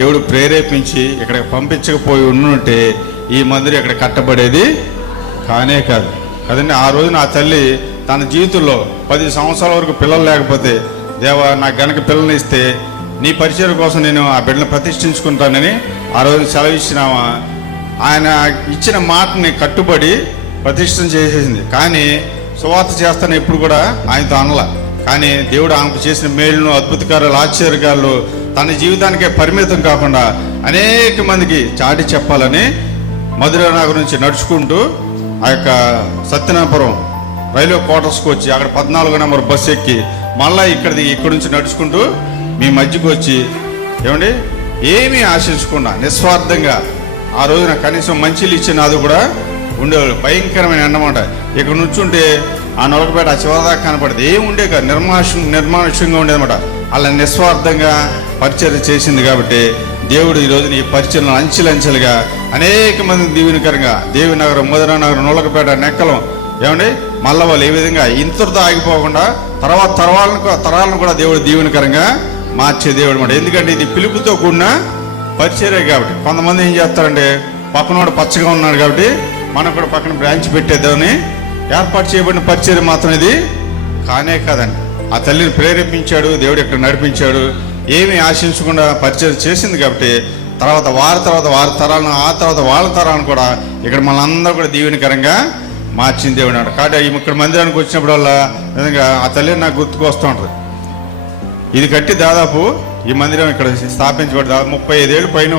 దేవుడు ప్రేరేపించి ఇక్కడికి పంపించకపోయి ఉంటే ఈ మందిరం ఇక్కడ కట్టబడేది కానే కాదు కదండి. ఆ రోజు నా తల్లి తన జీవితంలో 10 సంవత్సరాల వరకు పిల్లలు లేకపోతే, దేవా నాకు గనక పిల్లల్ని ఇస్తే నీ పరిచయం కోసం నేను ఆ బిడ్డను ప్రతిష్ఠించుకుంటానని ఆ రోజు సెలవు ఇచ్చినామా, ఆయన ఇచ్చిన మాటని కట్టుబడి ప్రతిష్ఠన చేసేసింది. కానీ సువార్త చేస్తాను ఎప్పుడు కూడా ఆయనతో అనలా. కానీ దేవుడు ఆమెకు చేసిన మేలును, అద్భుతకారాలు, ఆశ్చర్యకాలు తన జీవితానికే పరిమితం కాకుండా అనేక మందికి చాటి చెప్పాలని మధుర నగర్ నుంచి నడుచుకుంటూ ఆ యొక్క సత్యనాపురం రైల్వే క్వార్టర్స్కి వచ్చి అక్కడ 14 నెంబర్ బస్సు ఎక్కి మళ్ళీ ఇక్కడి నుంచి నడుచుకుంటూ మీ మధ్యకు వచ్చి ఏమండి ఏమీ ఆశించకుండా నిస్వార్థంగా ఆ రోజున కనీసం మంచిలు ఇచ్చిన అది కూడా ఉండేవాళ్ళు. భయంకరమైన అన్నమాట. ఇక్కడ నుంచుంటే ఆ నొలకపేట ఆ చివరిదాకా కనపడేది ఏమి ఉండే కాదు, నిర్మానుష్యంగా ఉండేదన్నమాట. అలా నిస్వార్థంగా పరిచయం చేసింది కాబట్టి దేవుడు ఈ రోజున ఈ పరిచయం అంచెలంచెలుగా అనేక మంది దీవెనకరంగా దేవినగరం, మధుర నగరం, నొలకపేట, నెక్కలం ఏమండి మళ్ళీ వాళ్ళు ఏ విధంగా ఇంతటితో ఆగిపోకుండా తర్వాత తరాలను కూడా దేవుడు దీవెనకరంగా మార్చే దేవుడు అన్నమాట. ఎందుకంటే ఇది పిలుపుతో కూడిన పరిచర్య కాబట్టి. కొంతమంది ఏం చేస్తారంటే పక్కనోడు పచ్చగా ఉన్నాడు కాబట్టి మనం కూడా పక్కన బ్రాంచ్ పెట్టేద్దామని ఏర్పాటు చేయబడిన పరిచర్య మాత్రం ఇది కానే కాదండి. ఆ తల్లిని ప్రేరేపించాడు దేవుడు, ఇక్కడ నడిపించాడు, ఏమీ ఆశించకుండా పరిచయం చేసింది కాబట్టి వారి తరాలను, ఆ తర్వాత వాళ్ళ తరాలను కూడా ఇక్కడ మనందరూ కూడా దీవెనకరంగా మార్చింది దేవుడు అన్నాడు. కాబట్టి ఇక్కడ మందిరానికి వచ్చినప్పుడల్లా నిజంగా ఆ తల్లిని నాకు గుర్తుకు వస్తూ ఉంటుంది. ఇది కట్టి దాదాపు ఈ మందిరం ఇక్కడ స్థాపించబడి 35 ఏళ్ళు పైన